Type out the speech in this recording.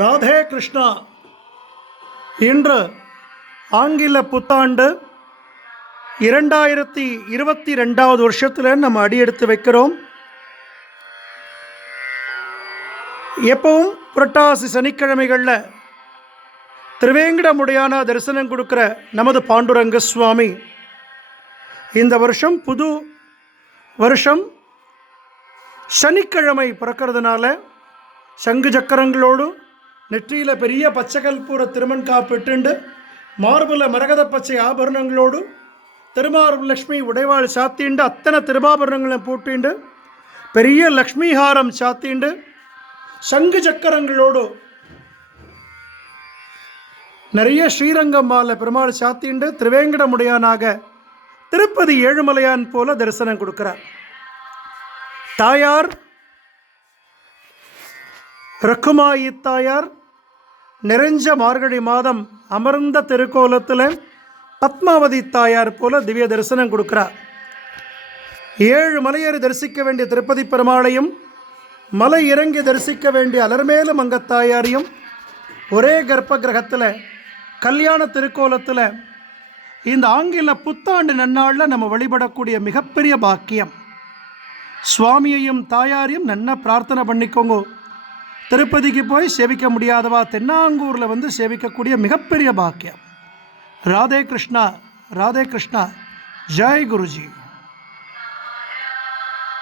ராதே கிருஷ்ணா. இன்று ஆங்கில புத்தாண்டு 2022வது வருஷத்தில் நம்ம அடியெடுத்து வைக்கிறோம். எப்பவும் புரட்டாசி சனிக்கிழமைகளில் திருவேங்கடமுடையான தரிசனம் கொடுக்குற நமது பாண்டுரங்க சுவாமி இந்த வருஷம் புது வருஷம் சனிக்கிழமை பிறக்கிறதுனால சங்கு சக்கரங்களோடு நெற்றியில் பெரிய பச்சை கற்பூர திருமண் காப்பிட்டுண்டு மார்புல மரகத பச்சை ஆபரணங்களோடு திருமார்பு லக்ஷ்மி உடைவாள் சாத்திண்டு அத்தனை திருபாபரணங்களை போட்டிண்டு பெரிய லக்ஷ்மி ஹாரம் சாத்திண்டு சங்கு சக்கரங்களோடு நிறைய ஸ்ரீரங்கம் மாலை பெருமாள் சாத்திண்டு திருவேங்கடமுடையானாக திருப்பதி ஏழுமலையான் போல தரிசனம் கொடுக்கிறார். தாயார் ரக்குமாயி தாயார் நிறைஞ்ச மார்கழி மாதம் அமர்ந்த திருக்கோலத்தில் பத்மாவதி தாயார் போல திவ்ய தரிசனம் கொடுக்கிறார். 7 மலையேறி தரிசிக்க வேண்டிய திருப்பதி பெருமாளையும் மலை இறங்கி தரிசிக்க வேண்டிய அலர்மேலு மங்கத்தாயாரையும் ஒரே கர்ப்ப கிரகத்தில் கல்யாண திருக்கோலத்தில் இந்த ஆங்கில புத்தாண்டு நன்னாளில் நம்ம வழிபடக்கூடிய மிகப்பெரிய பாக்கியம். சுவாமியையும் தாயாரையும் நன்னா பிரார்த்தனை பண்ணிக்கோங்க. திருப்பதிக்கு போய் சேவிக்க முடியாதவா தென்னாங்கூரில் வந்து சேவிக்கக்கூடிய மிகப்பெரிய பாக்கியம். ராதே கிருஷ்ணா, ராதே கிருஷ்ணா. ஜெய் குருஜி.